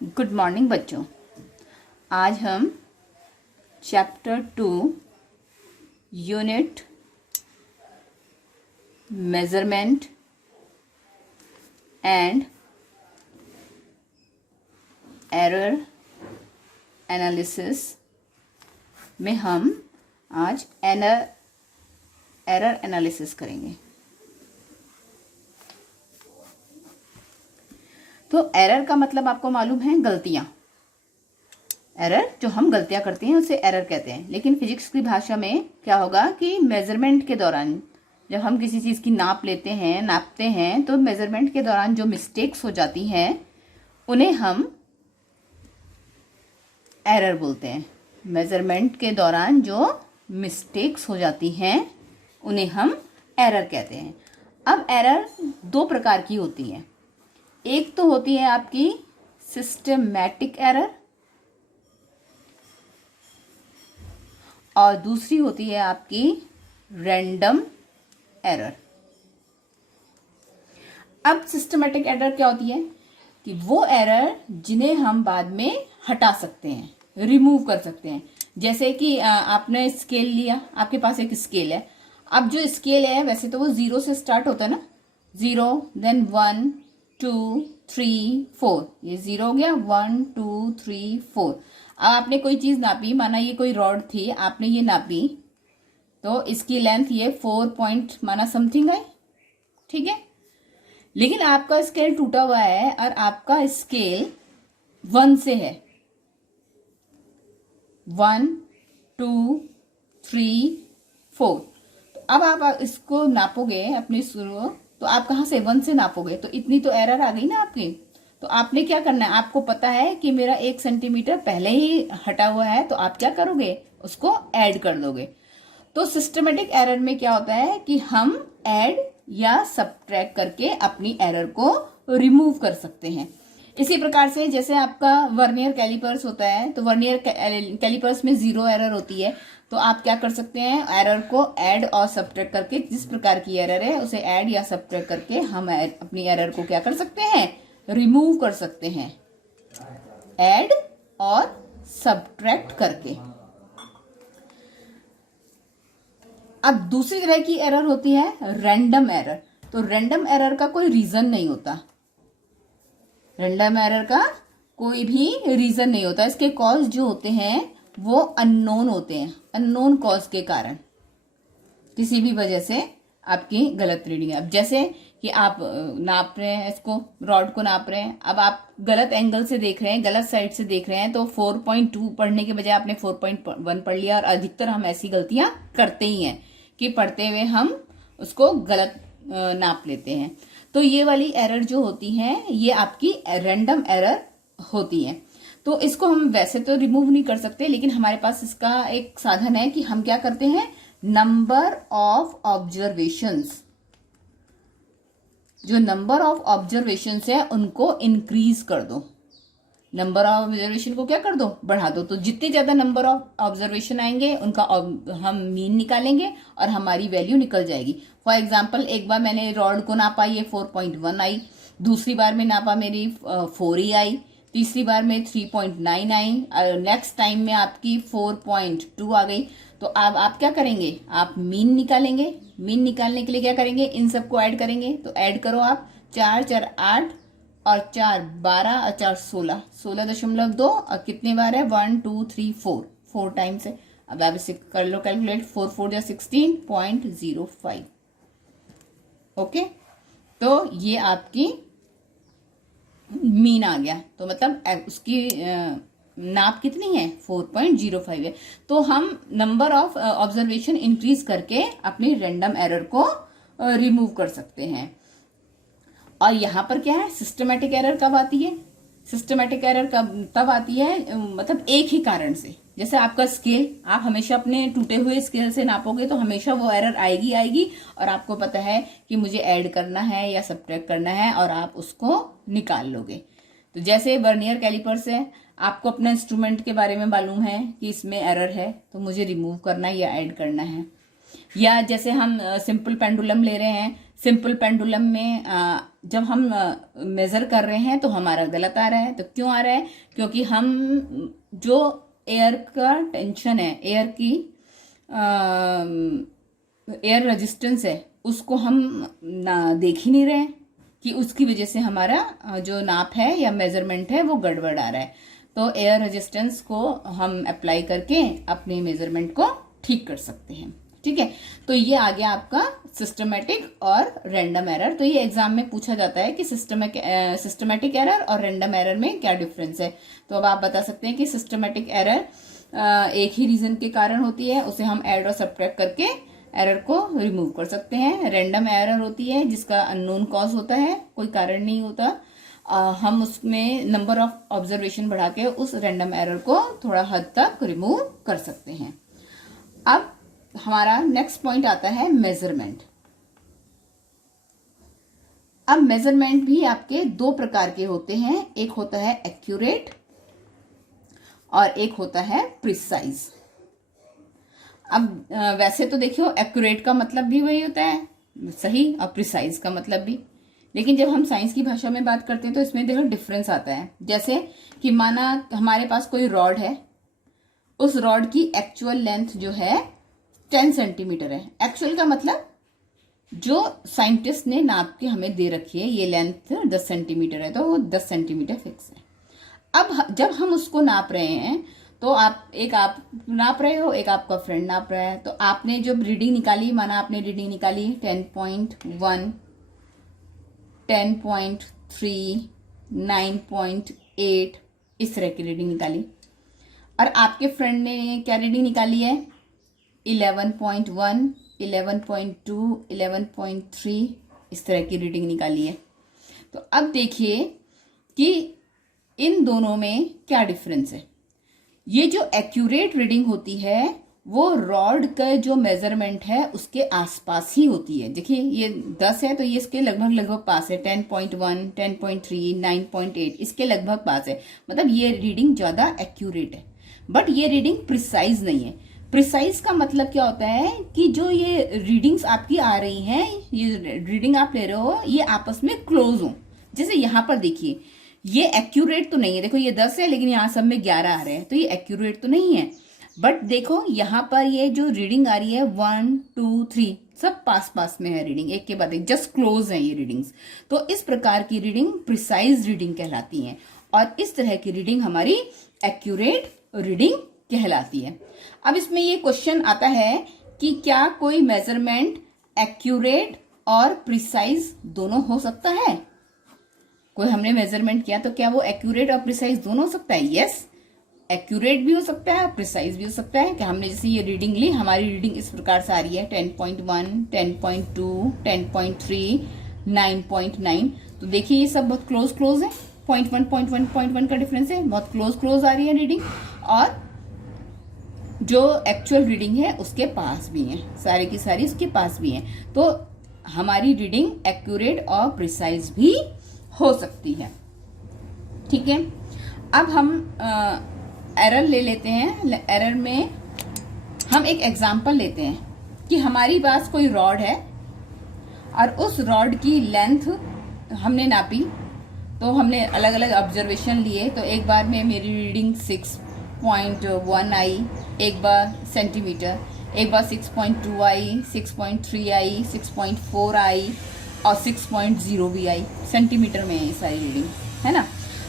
Good morning बच्चों। आज हम chapter 2 unit measurement and error analysis में हम आज एरर एनालिसिस करेंगे। तो एरर का मतलब आपको मालूम है गलतियां। एरर जो हम गलतियां करते हैं उसे एरर कहते हैं। लेकिन फिजिक्स की भाषा में क्या होगा कि मेजरमेंट के दौरान जब हम किसी चीज़ की नापते हैं तो मेजरमेंट के दौरान जो मिस्टेक्स हो जाती हैं उन्हें हम एरर बोलते हैं। मेजरमेंट के दौरान जो मिस्टेक्स हो जाती हैं उन्हें हम एरर कहते हैं। अब एरर दो प्रकार की होती हैं। एक तो होती है आपकी सिस्टमैटिक एरर और दूसरी होती है आपकी रैंडम एरर। अब सिस्टमैटिक एरर क्या होती है कि वो एरर जिन्हें हम बाद में हटा सकते हैं, रिमूव कर सकते हैं। जैसे कि आपने स्केल लिया, आपके पास एक स्केल है। अब जो स्केल है वैसे तो वो 0 से स्टार्ट होता है ना, 0 देन 1 2 3 4, ये 0 हो गया, 1 2 3 4। अब आपने कोई चीज नापी, माना ये कोई रॉड थी, आपने ये नापी तो इसकी लेंथ ये 4 पॉइंट माना समथिंग है, ठीक है। लेकिन आपका स्केल टूटा हुआ है और आपका स्केल 1 से है, 1 2 3 4। तो अब आप इसको नापोगे अपनी शुरू, तो आप कहाँ से 1 से नापोगे, तो इतनी तो एरर आ गई ना आपकी। तो आपने क्या करना है, आपको पता है कि मेरा 1 सेंटीमीटर पहले ही हटा हुआ है, तो आप क्या करोगे, उसको ऐड कर दोगे। तो सिस्टमेटिक एरर में क्या होता है कि हम ऐड या सब्ट्रैक्ट करके अपनी एरर को रिमूव कर सकते हैं। इसी प्रकार से जैसे आपका वर्नियर कैलिपर्स होता है, तो वर्नियर कैलिपर्स में 0 एरर होती है। तो आप क्या कर सकते हैं, एरर को ऐड और सब्ट्रैक्ट करके, जिस प्रकार की एरर है उसे ऐड या सब्ट्रैक्ट करके हम अपनी एरर को क्या कर सकते हैं, रिमूव कर सकते हैं, ऐड और सब्ट्रैक्ट करके। अब दूसरी तरह की एरर होती है रैंडम एरर। तो रैंडम एरर का कोई रीजन नहीं होता, रैंडम एरर का कोई भी रीजन नहीं होता। इसके कॉज जो होते हैं वो अननोन होते हैं। अननोन कॉज के कारण किसी भी वजह से आपकी गलत रीडिंग है। अब जैसे कि आप नाप रहे हैं, इसको रॉड को नाप रहे हैं, अब आप गलत एंगल से देख रहे हैं, गलत साइड से देख रहे हैं, तो 4.2 पढ़ने के बजाय आपने 4.1 पढ़ लिया। और अधिकतर हम ऐसी गलतियां करते ही हैं कि पढ़ते हुए हम उसको गलत नाप लेते हैं। तो ये वाली एरर जो होती हैं ये आपकी रैंडम एरर होती है। तो इसको हम वैसे तो रिमूव नहीं कर सकते, लेकिन हमारे पास इसका एक साधन है कि हम क्या करते हैं, नंबर ऑफ ऑब्जर्वेशंस, जो नंबर ऑफ ऑब्जर्वेशंस है उनको इंक्रीज कर दो। नंबर ऑफ ऑब्जर्वेशन को क्या कर दो, बढ़ा दो। तो जितने ज्यादा नंबर ऑफ ऑब्जर्वेशन आएंगे उनका हम मीन निकालेंगे और हमारी वैल्यू निकल जाएगी। फॉर एग्जांपल एक बार मैंने रॉड को नापा, ये 4.1 आई, दूसरी बार में नापा मेरी 4 ही आई, तीसरी बार में 3.9 आई, नेक्स्ट टाइम में आपकी 4.2 आ गई। तो अब आप क्या करेंगे, आप मीन निकालेंगे। मीन निकालने के लिए क्या करेंगे, इन सबको ऐड करेंगे। तो ऐड करो आप, 4 4 8 और 4 12 और 4 16, 16.2 और कितने बार है, 1 2 3 4 टाइम्स है। अब आप इसे कर लो कैलकुलेट, 4 4 जा 16.05। ओके, तो ये आपकी मीन आ गया। तो मतलब उसकी नाप कितनी है, 4.05 है। तो हम नंबर ऑफ ऑब्जर्वेशन इंक्रीज करके अपनी रैंडम एरर को रिमूव कर सकते हैं। और यहाँ पर क्या है, सिस्टमैटिक एरर कब आती है, सिस्टमैटिक एरर कब तब आती है, मतलब एक ही कारण से। जैसे आपका स्केल, आप हमेशा अपने टूटे हुए स्केल से नापोगे तो हमेशा वो एरर आएगी और आपको पता है कि मुझे ऐड करना है या सब्ट्रैक्ट करना है और आप उसको निकाल लोगे। तो जैसे वर्नियर कैलिपर्स है, आपको अपना इंस्ट्रूमेंट के बारे में मालूम है कि इसमें एरर है तो मुझे रिमूव करना है या ऐड करना है। या जैसे हम सिंपल पेंडुलम ले रहे हैं, सिंपल पेंडुलम में जब हम मेज़र कर रहे हैं तो हमारा गलत आ रहा है। तो क्यों आ रहा है? क्योंकि हम जो एयर का टेंशन है, एयर की एयर रेजिस्टेंस है, उसको हम देख ही नहीं रहे हैं कि उसकी वजह से हमारा जो नाप है या मेजरमेंट है वो गड़बड़ आ रहा है। तो एयर रेजिस्टेंस को हम अप्लाई करके अपने मेजरमेंट को ठीक कर सकते हैं। ठीक है, तो ये आ गया आपका सिस्टमेटिक और रैंडम एरर। तो ये एग्जाम में पूछा जाता है कि सिस्टमेटिक एरर और रैंडम एरर में क्या डिफरेंस है। तो अब आप बता सकते हैं कि सिस्टमेटिक एरर एक ही रीजन के कारण होती है, उसे हम ऐड और सब्ट्रैक्ट करके एरर को रिमूव कर सकते हैं। रैंडम एरर होती है जिसका अननोन कॉज होता है, कोई कारण नहीं होता। हम उसमें नंबर ऑफ ऑब्जर्वेशन बढ़ा के उस रैंडम एरर को थोड़ा हद तक रिमूव कर सकते हैं। अब हमारा नेक्स्ट पॉइंट आता है मेजरमेंट। अब मेजरमेंट भी आपके दो प्रकार के होते हैं, एक होता है एक्यूरेट और एक होता है प्रिसाइज। अब वैसे तो देखियो एक्यूरेट का मतलब भी वही होता है, सही, और प्रिसाइज का मतलब भी। लेकिन जब हम साइंस की भाषा में बात करते हैं तो इसमें देखो डिफरेंस आता है। जैसे कि माना हमारे पास कोई रॉड है, उस रॉड की एक्चुअल लेंथ जो है 10 सेंटीमीटर है। एक्चुअल का मतलब जो साइंटिस्ट ने नाप के हमें दे रखी है, ये लेंथ 10 सेंटीमीटर है, तो वो 10 सेंटीमीटर फिक्स है। अब जब हम उसको नाप रहे हैं तो आप नाप रहे हो, एक आपका फ्रेंड नाप रहा है, तो आपने जब रीडिंग निकाली, माना आपने रीडिंग निकाली 10.1, 10.3, 9.8, इस तरह की रीडिंग निकाली। और आपके फ्रेंड ने क्या रीडिंग निकाली है? 11.1, 11.2, 11.3, इस तरह की रीडिंग निकाली है। तो अब देखिए कि इन दोनों में क्या डिफरेंस है। ये जो एक्यूरेट रीडिंग होती है वो रॉड का जो मेजरमेंट है उसके आसपास ही होती है। देखिए ये 10 है तो ये इसके लगभग पास है। 10.1, 10.3, 9.8 इसके लगभग पास है, मतलब ये रीडिंग ज़्यादा एक्यूरेट है। बट ये रीडिंग प्रिसाइज नहीं है। प्रिसाइज का मतलब क्या होता है कि जो ये रीडिंग्स आपकी आ रही हैं, ये रीडिंग आप ले रहे हो, ये आपस में क्लोज हो। जैसे यहाँ पर देखिए ये एक्यूरेट तो नहीं है, देखो ये 10 है लेकिन यहाँ सब में 11 आ रहे हैं, तो ये एक्यूरेट तो नहीं है। बट देखो यहाँ पर ये जो रीडिंग आ रही है 1, 2, 3 सब पास पास में है, रीडिंग एक के बाद एक जस्ट क्लोज है ये रीडिंग्स। तो इस प्रकार की रीडिंग प्रिसाइज रीडिंग कहलाती है और इस तरह की रीडिंग हमारी एक्यूरेट रीडिंग कहलाती है। अब इसमें ये क्वेश्चन आता है कि क्या कोई मेजरमेंट एक्यूरेट और प्रिसाइज दोनों हो सकता है? कोई हमने मेजरमेंट किया तो क्या वो एक्यूरेट और प्रिसाइज दोनों हो सकता है? यस, एक्यूरेट भी हो सकता है, प्रिसाइज भी हो सकता है। कि हमने जैसे ये रीडिंग ली, हमारी रीडिंग इस प्रकार से आ रही है 10.1, 10.2, 10.3, 9.9। तो देखिए ये सब बहुत क्लोज है, 0.1 का डिफरेंस है, बहुत क्लोज आ रही है रीडिंग। और जो एक्चुअल रीडिंग है उसके पास भी है, सारी की सारी उसके पास भी है। तो हमारी रीडिंग एक्यूरेट और प्रिसाइज भी हो सकती है। ठीक है, अब हम एरर ले लेते हैं। एरर में हम एक एग्जांपल लेते हैं कि हमारी पास कोई रॉड है और उस रॉड की लेंथ हमने नापी, तो हमने अलग अलग ऑब्जर्वेशन लिए। तो एक बार में मेरी रीडिंग 6.1 आई, एक बार सेंटीमीटर, एक बार 6.2 आई, 6.3 आई, 6.4 आई और 6.0 भी आई। सेंटीमीटर में ये सारी रीडिंग है ना।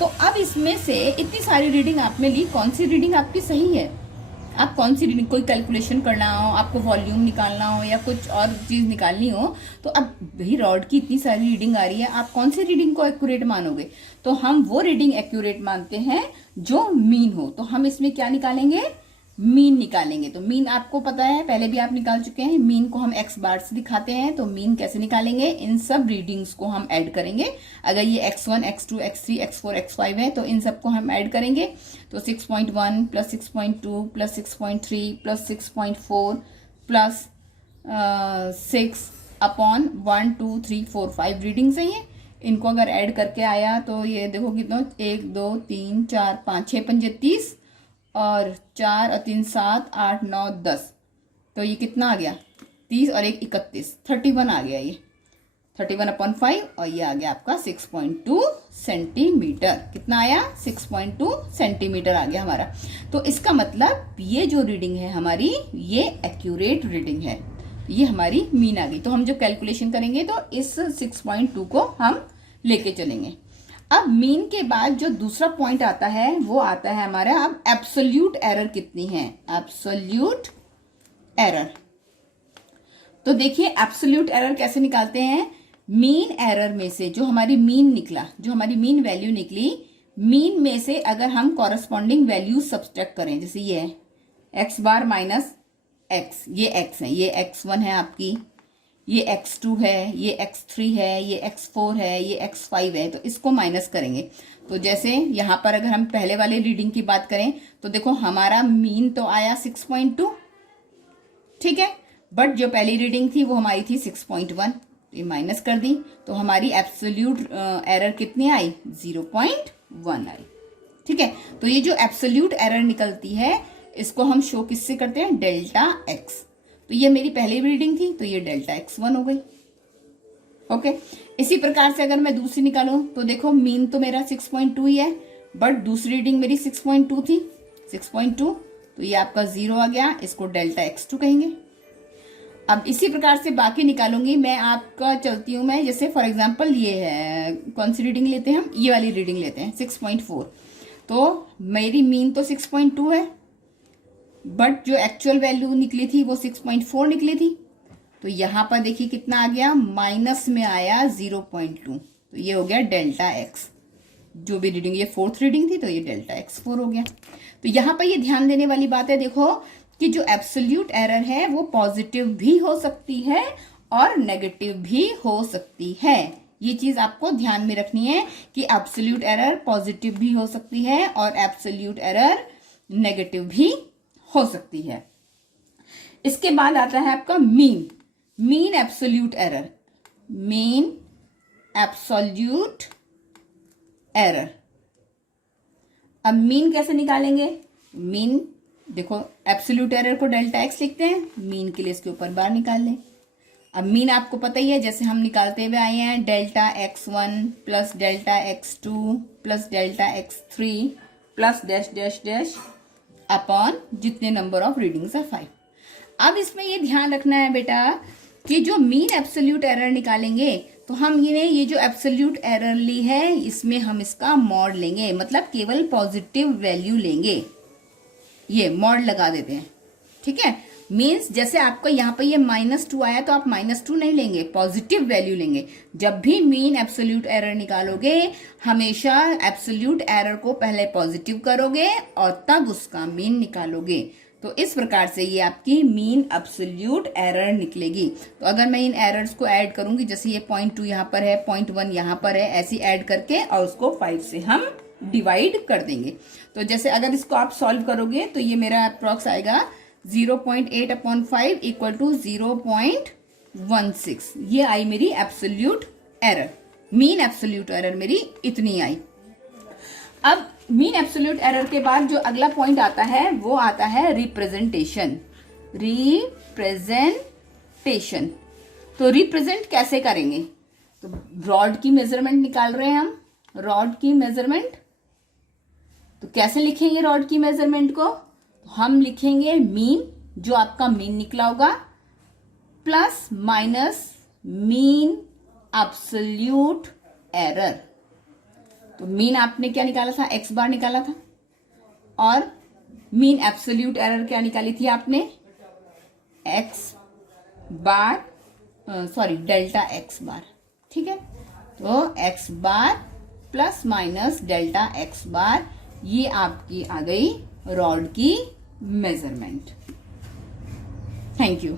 तो अब इसमें से इतनी सारी रीडिंग आपने ली, कौन सी रीडिंग आपकी सही है? आप कौन सी रीडिंग, कोई कैलकुलेशन करना हो, आपको वॉल्यूम निकालना हो या कुछ और चीज़ निकालनी हो, तो अब भाई रॉड की इतनी सारी रीडिंग आ रही है, आप कौन सी रीडिंग को एक्यूरेट मानोगे? तो हम वो रीडिंग एक्यूरेट मानते हैं जो मीन हो। तो हम इसमें क्या निकालेंगे? मीन निकालेंगे। तो मीन आपको पता है, पहले भी आप निकाल चुके हैं। मीन को हम एक्स बार से दिखाते हैं। तो मीन कैसे निकालेंगे? इन सब रीडिंग्स को हम ऐड करेंगे। अगर ये x1, x2, x3, x4, x5 है तो इन सबको हम ऐड करेंगे। तो 6.1 plus 6.2 plus 6.3 plus 6.4 plus 6 upon 1, 2, 3, 4, 5 readings है ये। इनको अगर ऐड करके आया तो ये देखो कितना, 1, 2, 3, 4, 5, 6 पंजे 30 और 4 और 3 7, 8, 9, 10। तो ये कितना आ गया? 30 और 1 31, 31 आ गया ये। 31/5 और ये आ गया आपका 6.2 सेंटीमीटर। कितना आया? 6.2 सेंटीमीटर आ गया हमारा। तो इसका मतलब ये जो रीडिंग है हमारी, ये एक्यूरेट रीडिंग है। ये हमारी मीन आ गई। तो हम जो कैलकुलेशन करेंगे तो इस 6.2 को हम लेके चलेंगे। अब मीन के बाद जो दूसरा पॉइंट आता है वो आता है हमारा, अब एब्सोल्यूट एरर कितनी है? Absolute error. तो देखिए एब्सोल्यूट एरर कैसे निकालते हैं? मीन एरर में से जो हमारी मीन निकला, जो हमारी मीन वैल्यू निकली, मीन में से अगर हम कॉरस्पॉन्डिंग वैल्यू सब्सट्रैक्ट करें, जैसे ये है एक्स बार माइनस एक्स, ये एक्स है, ये x1 है आपकी, ये x2 है, ये x3 है, ये x4 है, ये x5 है, तो इसको माइनस करेंगे। तो जैसे यहां पर अगर हम पहले वाले रीडिंग की बात करें तो देखो हमारा मीन तो आया 6.2, ठीक है, बट जो पहली रीडिंग थी वो हमारी थी 6.1, ये माइनस कर दी तो हमारी एब्सोल्यूट एरर कितनी आई? 0.1 आई। ठीक है, तो ये जो एब्सोल्यूट एरर निकलती है इसको हम शो किससे करते हैं? Delta x. तो ये मेरी पहली रीडिंग थी तो ये डेल्टा x1 हो गई। ओके, इसी प्रकार से अगर मैं दूसरी निकालूं तो देखो मीन तो मेरा 6.2 ही है, बट दूसरी रीडिंग मेरी 6.2 थी, 6.2, तो ये आपका 0 आ गया, इसको डेल्टा x2 कहेंगे। अब इसी प्रकार से बाकी निकालूंगी मैं, आपका चलती हूं मैं, जैसे फॉर एग्जांपल ये है, कौन सी रीडिंग लेते हैं हम? ये वाली रीडिंग लेते हैं 6.4। तो मेरी मीन तो 6.2 है, बट जो एक्चुअल वैल्यू निकली थी वो 6.4 निकली थी। तो यहां पर देखिए कितना आ गया? माइनस में आया 0.2, तो ये हो गया डेल्टा एक्स। जो भी रीडिंग, ये फोर्थ रीडिंग थी तो ये डेल्टा x4 हो गया। तो यहां पर ये ध्यान देने वाली बात है, देखो कि जो एब्सोल्यूट एरर है वो पॉजिटिव भी हो सकती है और नेगेटिव भी हो सकती है। ये चीज आपको ध्यान में रखनी है कि एब्सोल्यूट एरर पॉजिटिव भी हो सकती है और एब्सोल्यूट एरर नेगेटिव भी हो सकती है। इसके बाद आता है आपका mean, mean absolute error, mean absolute error. अब मीन कैसे निकालेंगे? मीन देखो एब्सोल्यूट एरर को डेल्टा एक्स लिखते हैं, मीन के लिए इसके ऊपर बार निकाल लें। अब मीन आपको पता ही है, जैसे हम निकालते हुए आए हैं, delta x1 plus delta x2 plus delta x3 plus dash dash dash upon जितने नंबर ऑफ रीडिंग्स है 5। अब इसमें ये ध्यान रखना है बेटा कि जो मीन एब्सोल्यूट एरर निकालेंगे तो हम ये जो एब्सोल्यूट एरर ली है इसमें हम इसका मॉड लेंगे, मतलब केवल पॉजिटिव वैल्यू लेंगे, ये मॉड लगा देते हैं। ठीक है, मीन्स जैसे आपको यहाँ पर ये -2 आया तो आप -2 नहीं लेंगे, पॉजिटिव वैल्यू लेंगे। जब भी मीन एब्सोल्यूट एरर निकालोगे हमेशा एब्सोल्यूट एरर को पहले पॉजिटिव करोगे और तब उसका मीन निकालोगे। तो इस प्रकार से ये आपकी मीन एब्सोल्यूट एरर निकलेगी। तो अगर मैं इन एरर्स को ऐड करूंगी, जैसे ये 0.2 यहाँ पर है, 0.1 यहाँ पर है, ऐसी ऐड करके और उसको 5 से हम डिवाइड कर देंगे। तो जैसे अगर इसको आप सॉल्व करोगे तो ये मेरा अप्रॉक्स आएगा 0.8/5 इक्वल टू 0.16। ये आई मेरी absolute error, mean absolute error मेरी इतनी आई। अब मीन एब्सोल्यूट एरर के बाद जो अगला पॉइंट आता है वो आता है रिप्रेजेंटेशन, रिप्रेजेंटेशन। तो रिप्रेजेंट कैसे करेंगे? तो रॉड की मेजरमेंट निकाल रहे हैं हम, रॉड की मेजरमेंट। तो कैसे लिखेंगे रॉड की मेजरमेंट को? तो हम लिखेंगे मीन, जो आपका मीन निकला होगा, plus minus mean absolute error. तो मीन आपने क्या निकाला था? x बार निकाला था, और मीन एब्सोल्यूट एरर क्या निकाली थी आपने? x बार, सॉरी डेल्टा x बार। ठीक है, तो x बार प्लस माइनस डेल्टा x बार, ये आपकी आ गई रॉड की मेजरमेंट। Thank you.